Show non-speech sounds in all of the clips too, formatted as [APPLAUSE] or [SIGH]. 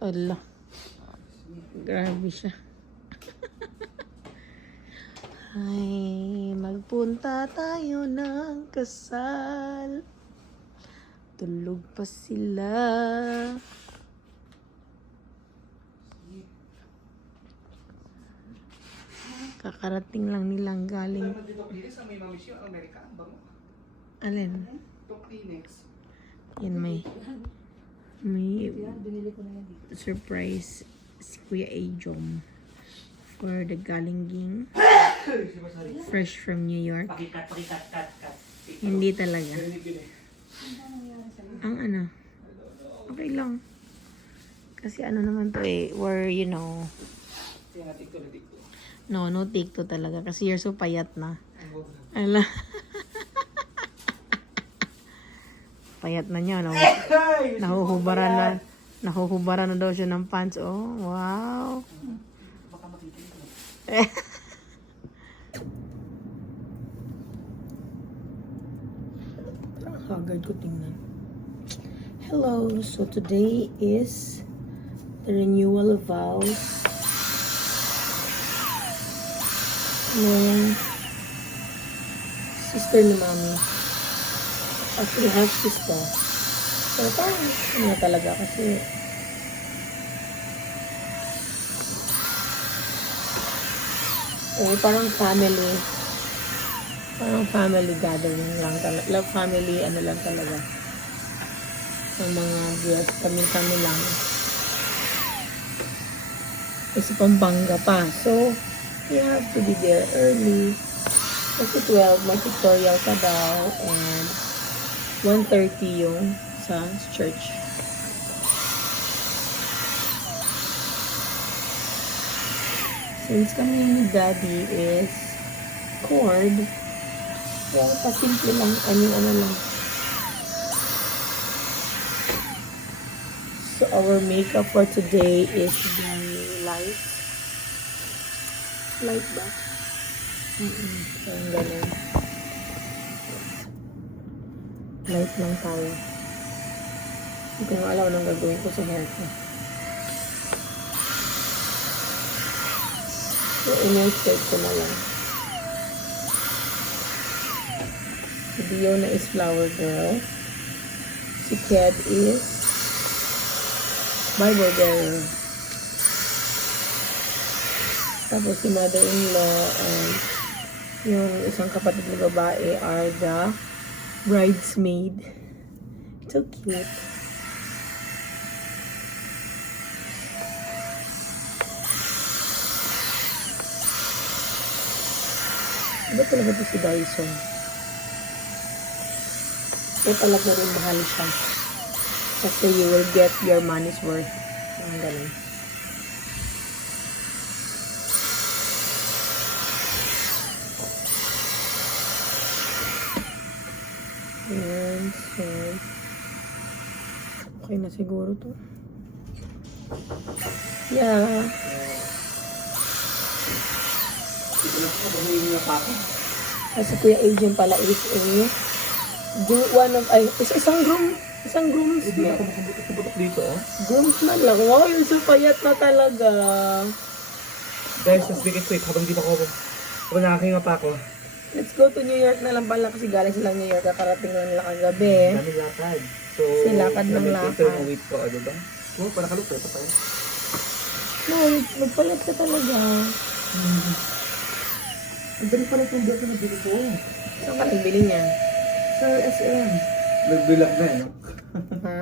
Ala. Grabe siya. Ay, magpunta tayo ng kasal. Tulog pa sila. Kakarating lang nilang galing. Alin? Ito Kleenex. Yan may may surprise si Kuya Ajom for the galingging fresh from New York. Hindi talaga. Ang ano? Okay lang. Kasi ano naman to eh, where you know, no, no take to talaga kasi you're so payat na. Ala. [LAUGHS] payat na niya, no? Ay! Nahuhubaran na. Nahuhubaran na daw siya ng pants. Oh, wow. [LAUGHS] Baka makita haggard ko tingnan. Hello, so today is the renewal of vows ng sister ni mami. Actually, half sister. Pero parang ano talaga kasi eh, parang family parang family gathering lang talaga. Love family, ano lang talaga. Ang mga guests, kami-kami lang. Kasi Pampanga pa. So, we have to be there early. Kasi 12, may tutorial pa daw. And 1.30 yung sa church. Since kami ni Daddy is cord, well, pasimple lang, ano ano lang. So, our makeup for today is very light. Light ba? Mm-mm. Parang ganun. Light lang tayo. Hindi ko alam anong gagawin ko sa hair ko. So, in-skirt ko na lang. Si Diona is flower girl. Si Ked is Bible bearer. Tapos si mother-in-law and yung isang kapatid na babae are the bridesmaid. So cute. Iba talaga to si Dyson. Kaya talaga rin mahal siya. Kasi you will get your money's worth. Ang galing. Ayan, so... Okay na siguro to. Yeah. Na. Kasi Kuya Agent pala is a... gro- One of... Ay, is isang groom. Isang grooms dito, oh. Groomsman lang. Wow, yung so payat na talaga. Guys, let's make it quick habang di pa ako. Habang nakakinga pa ako. Let's go to New York na lang pala kasi galing silang New York. Kakarating lang nila kagabi. Dami lakad. So, Kasi lakad ng lakad. filter mo wait ko, oh, diba? Oo, oh, para kalupit pa tayo. No, nagpalit ka talaga. Ang dali pala itong dito na bili ko. Saan ka nagbili niyan? Sa SM. Nagbilag na, eh, no? Ha?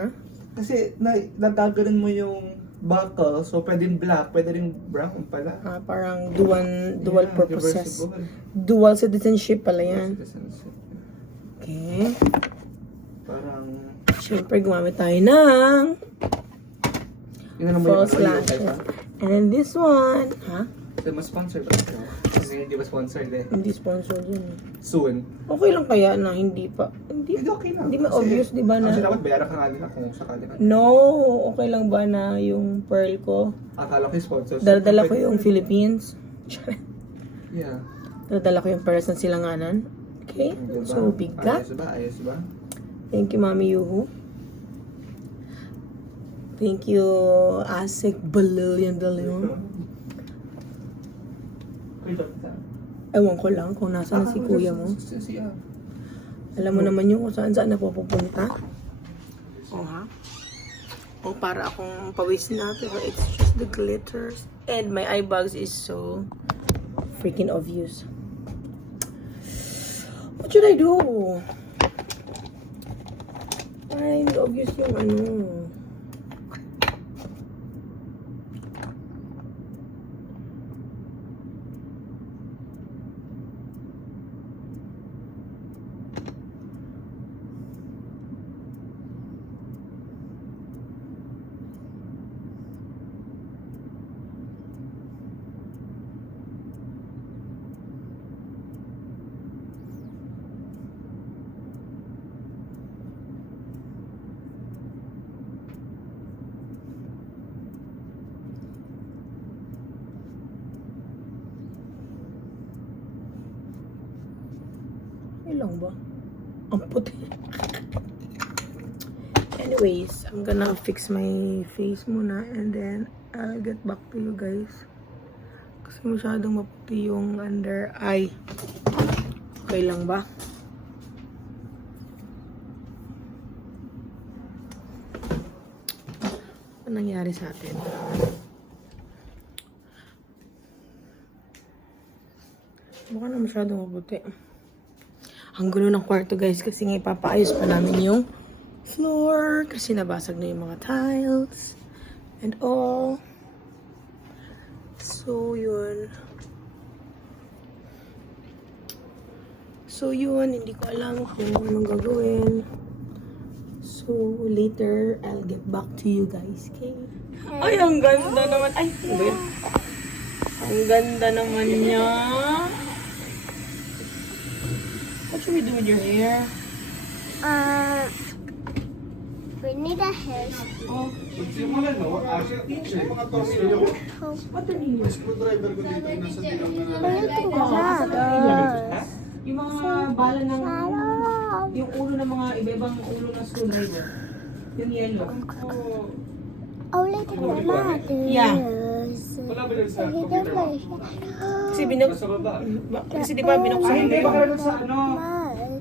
Kasi na, natagalan mo yung buckle, so pwedeng black, pwede rin brown pala. Ah, parang dual, dual Yeah, purposes. reversible. Dual citizenship pala yan. Citizenship. Okay. Parang, Siyempre, gumamit tayo ng false lashes. And then this one, ha? Ito mas sponsor ba ito? Kasi hindi ba sponsored eh. Hindi sponsored yun. Soon. Okay lang kaya na hindi pa. Hindi, Hindi okay lang. hindi ma Kasi- obvious, di ba na? Kasi dapat bayaran ka nga nila kung sakali ka. No, okay lang ba na yung pearl ko? Akala ko yung sponsor. Daladala ko yung Philippines. Yeah. Daladala ko yung pearls ng silanganan. Okay? Diba? So, bigat. Ayos ba? Ayos ba? Thank you, Mami Yuhu. Thank you, Asik Balillion Leon. Ewan ko lang kung nasa na si kuya mo. Alam mo naman yung kung saan saan na pupunta. O ha? O para akong pawis na pero it's just the glitters. And my eye bags is so freaking obvious. What should I do? Ay, obvious yung ano. Ilang ba? Ang puti. Anyways, I'm gonna fix my face muna and then I'll get back to you guys. Kasi masyadong maputi yung under eye. Okay lang ba? Ano nangyari sa atin? Mukha na masyadong maputi. Ang gulo ng kwarto guys kasi nga ipapaayos pa namin yung floor kasi nabasag na yung mga tiles and all. So, yun. So, yun. Hindi ko alam kung anong gagawin. So, later, I'll get back to you guys. Okay? Ay, ang ganda naman. Ay? Ang ganda naman niya. What should we do with your hair? Uh, we need a hair. Oh, what do you need? Yung mga bala ng... Yung ulo ng mga iba-ibang ulo ng screwdriver. Yung yellow. Only the mama Yeah. Does. Kasi binuk... ba- Kasi di ba binuksan Ay, hindi. mo Baka yun? doon sa ano,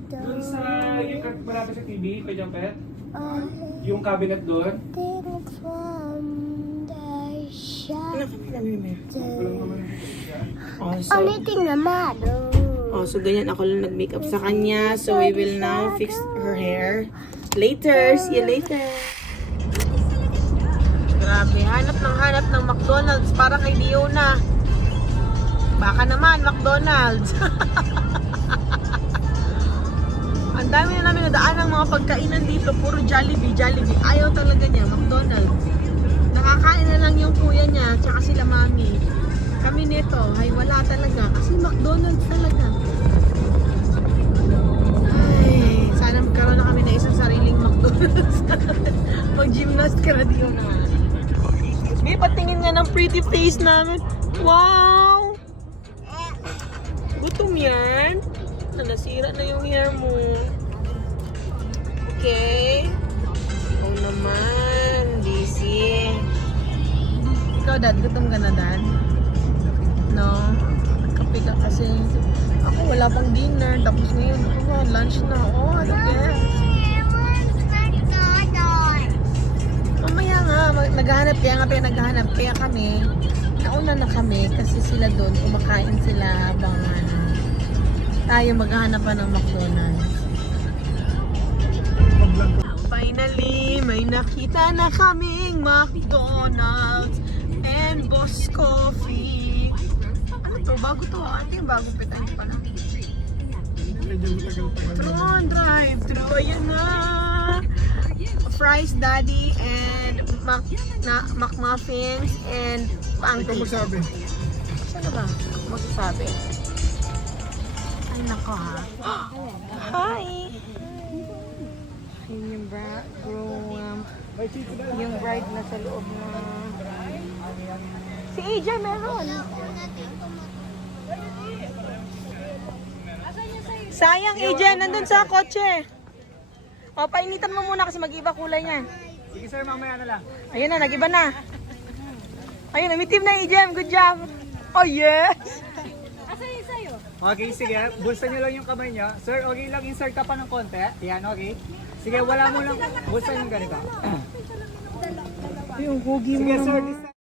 doon sa yung malapit sa TV, Kuya Jumpet, I yung cabinet doon. think from the Ano shop. kami the- Oh, so... Only thing the mother. Oh, so ganyan ako lang nag-makeup sa kanya. So we will now fix her hair. Later. See you later. Grabe, hanap ng McDonald's para kay Leona. Baka naman, McDonald's. [LAUGHS] Ang dami na namin nadaan ng mga pagkainan dito. Puro Jollibee, Jollibee. Ayaw talaga niya, McDonald's. Nakakain na lang yung kuya niya, tsaka sila mami. Kami nito, ay wala talaga. Kasi McDonald's talaga. Ay, sana magkaroon na kami na isang sariling McDonald's. [LAUGHS] Mag-gymnast ka na diyo na. May patingin nga ng pretty face namin. Wow! Gutom yan. Na nasira na yung hair mo. Okay. Oo naman. Busy. Ikaw, Dad, gutom ka na, Dad? No? Kape ka kasi. Ako, wala pang dinner. Tapos ngayon, oh, lunch na. Oh, ano ba? Nga, naghahanap. Kaya nga tayo naghahanap. Kaya kami, nauna na kami kasi sila doon, kumakain sila habang ano, tayo maghahanap pa ng McDonald's. Finally, may nakita na kaming McDonald's and Boss Coffee. Ano to? Bago to. Ano yung bagong pitan pa lang? Tron drive-thru. Ayan na. Fries Daddy and Mac, na, McMuffins and pancake. magsabi. Sino ba? Magsasabi. Ay, nako ha. Hi! Yun yung bra, bro, um, yung bride na sa loob na... Si AJ meron. Sayang, AJ, nandun sa kotse. O, painitan mo muna kasi mag-iba kulay niyan. Sige sir, mamaya na lang. Ayun na, nag-iba na. Ayun, umitim na EJM. Good job. Oh, yes. Okay, sige. Bulsa niyo lang yung kamay niyo. Sir, okay lang insert ka pa ng konti. Yan, okay. Sige, wala mo lang. Bulsa yung ganito. Yung hugi Sige, sir. this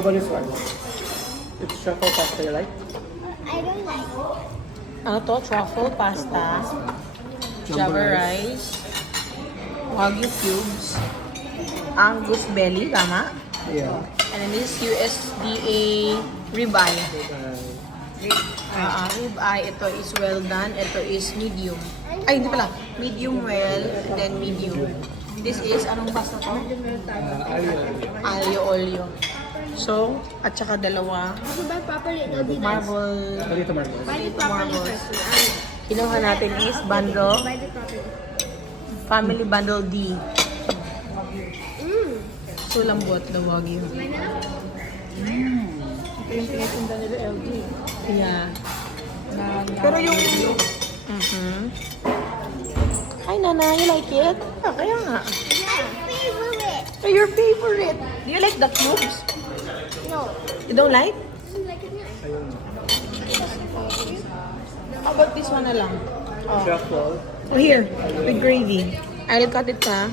How about this one? It's truffle pasta you like? I don't like Ano to? Truffle pasta. Java rice. Wagyu cubes. Angus belly, tama? Yeah. And then this USDA ribeye. Ah, ah, ribeye. Ito is well done. Ito is medium. Ay, hindi pala. Medium well, then medium. This is, anong pasta to? Alio olio. So, at saka dalawa. You buy properly, it'll be nice. Marble. Dito marbles. Buy it properly first. man. Kinuha natin is bundle. Buy it properly. Family bundle D. Mmm. So, lambot na wagyu. Na lang? Ito yung tinitinda nila LG. Yeah. Pero yung... Mhm. Hi, Nana. You like it? Ah, kaya nga. My favorite. Oh, your favorite. Do you like the cubes? You don't like? Doesn't like it nice. How about this one na lang? Oh. Truffle. oh, here. With gravy. I'll cut it pa.